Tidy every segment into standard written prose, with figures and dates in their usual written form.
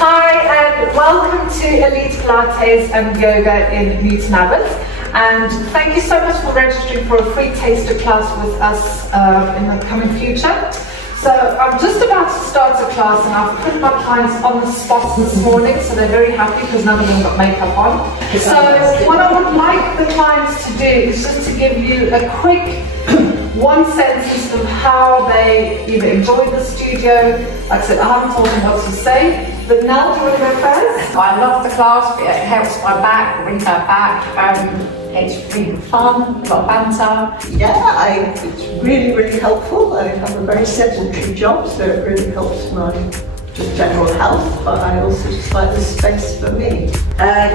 Hi and welcome to Elite Pilates and Yoga in Newton Abbot, and thank you so much for registering for a free taster class with us in the coming future. So I'm just about to start a class and I've put my clients on the spot this morning, so they're very happy because none of them got makeup on. So what I would like the clients to do is just to give you a quick one sentence of how they either enjoy the studio. Like I said, I haven't told them what to say, but Nell, do you want to go first? I love the class, it helps my back, brings my back, it's really fun, a lot of banter. Yeah, it's really helpful. I have a very sedentary job, so it really helps my just general health, but I also just like the space for me.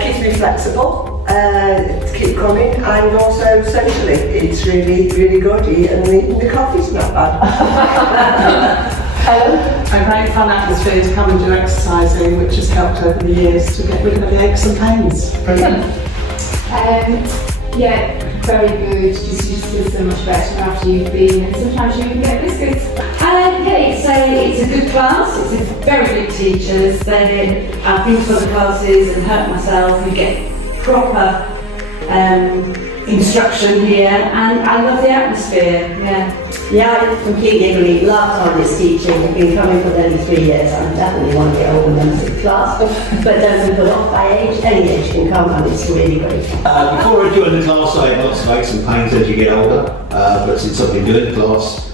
Keeps me flexible to keep coming, and also socially it's really good, and the coffee's not bad. Helen? A great fun atmosphere to come and do exercising, which has helped over the years to get rid of the aches and pains. Brilliant. Yeah, very good. Just you feel so much better after you've been, and sometimes you can get biscuits. Okay, so it's a good class. It's a very good teachers. I've been to other classes and hurt myself. You get proper instruction here, and I love the atmosphere. Yeah, I completely agree. Love Tanja's teaching. I've been coming for nearly 3 years. I definitely want to get over into the class, but don't be put off by age. Any age can come, and it's really great. Before I joined the class, I had lots of aches and pains as you get older, but since I've been doing the class,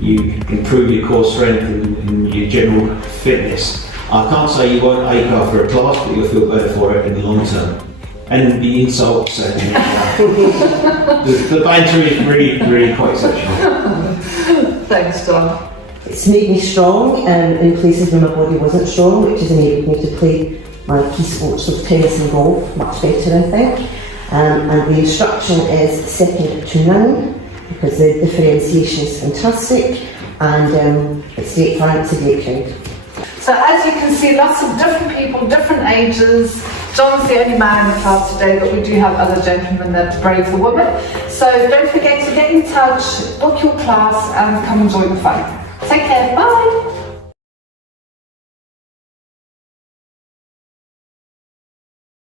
you improve your core strength and your general fitness. I can't say you won't ache after a class, but you'll feel better for it in the long term. And the insults and the banter is really quite exceptional. Thanks, John. It's made me strong in places where my body wasn't strong, which has enabled me to play my key sports of tennis and golf much better, I think. And the instruction is second to none, because the differentiation is fantastic, and it's great fun. It's a great crowd. So as you can see, lots of different people, different ages. John's the only man in the class today, but we do have other gentlemen that brave the women. So don't forget to get in touch, book your class, and come and join the fun. Take care, bye!